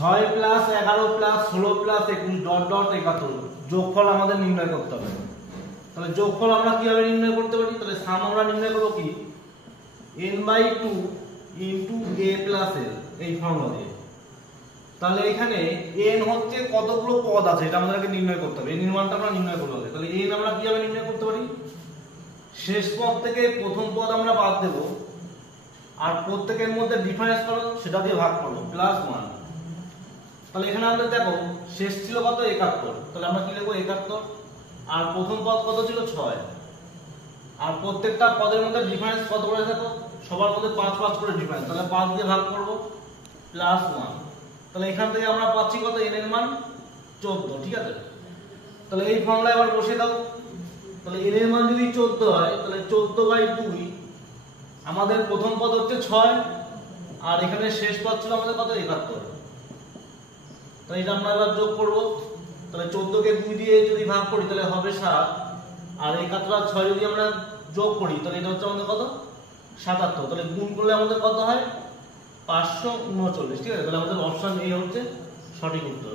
6 plus 11 plus 16 plus 21 dot dot 71 যোগফল আমাদের নির্ণয় করতে হবে। তাহলে যোগফল আমরা কিভাবে নির্ণয় করতে পারি? তাহলে সাম আমরা নির্ণয় করব কি n/2 into a plus l এই ফর্মুলা দিয়ে। তাহলে এখানে n হচ্ছে কতগুলো পদ আছে এটা আমাদেরকে নির্ণয় করতে হবে। এই নির্মাণটা আমরা নির্ণয় করব। তাহলে n আমরা কিভাবে নির্ণয় করতে পারি? শেষ পদ থেকে প্রথম পদ আমরা বাদ দেব আর প্রত্যেকের মধ্যে ডিফারেন্স করব সেটা দিয়ে ভাগ করব প্লাস 1। তাহলে এখানে আমাদের দেখো শেষ ছিল কত 71, তাহলে আমরা কি লিখব 71 আর প্রথম পদ কত ছিল 6 আর প্রত্যেকটা পদের মধ্যে ডিফারেন্স কত করে দেখো সবার মধ্যে 5 5 করে ডিফারেন্স, তাহলে 5 দিয়ে ভাগ করব প্লাস 1। তাহলে এখান থেকে আমরা পাচ্ছি কত n এর মান 14, ঠিক আছে। তাহলে এই ফর্মুলা এবার বসিয়ে দাও। তাহলে n এর মান যদি 14 হয় তাহলে 14/2 আমাদের প্রথম পদ হচ্ছে 6 আর এখানে শেষ পদ ছিল আমাদের কত 71। তাহলে এটা আমরা এবার যোগ করব। তাহলে 14 কে 2 দিয়ে যদি ভাগ করি তাহলে হবে 7 আর 71 আর 6 যদি আমরা যোগ করি তাহলে এটা হচ্ছে আমাদের কত 77। তাহলে গুণ করলে আমাদের কত হয় 539, ঠিক আছে। তাহলে আমাদের অপশন এ হচ্ছে সঠিক উত্তর।